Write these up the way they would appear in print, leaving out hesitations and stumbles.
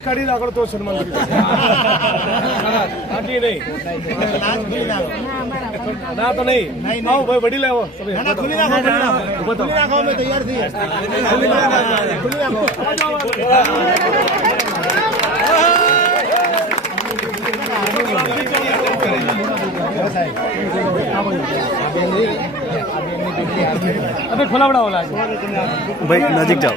કાઢી રાખો તો સન્માન બાકી નહીં ના તો નહીં આવો ભાઈ વડીલ આવો તૈયાર થઈ अबे खुला बड़ा वाला भाई नजीक जाओ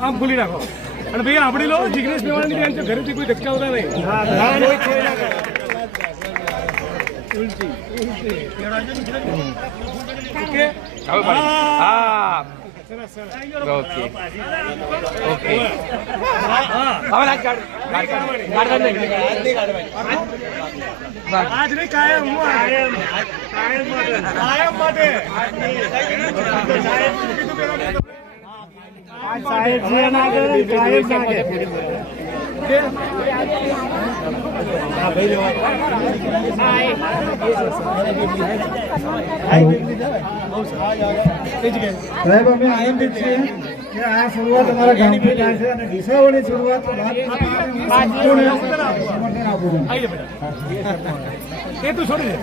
આમ ખુલી રાખો અને ભાઈ આપડી લો જિગ્નેશ મેવાણી બેન છે ઘરેથી કોઈ ધક્કા હોતા નહીં આજ નહીં કાયમ માટે સાહેબ છે ના સાહેબ અમે આનંદિત છીએ કે આ શરૂઆત અમારા ગામથી થાય છે અને દિશાઓની શરૂઆત એ તું છોડી દે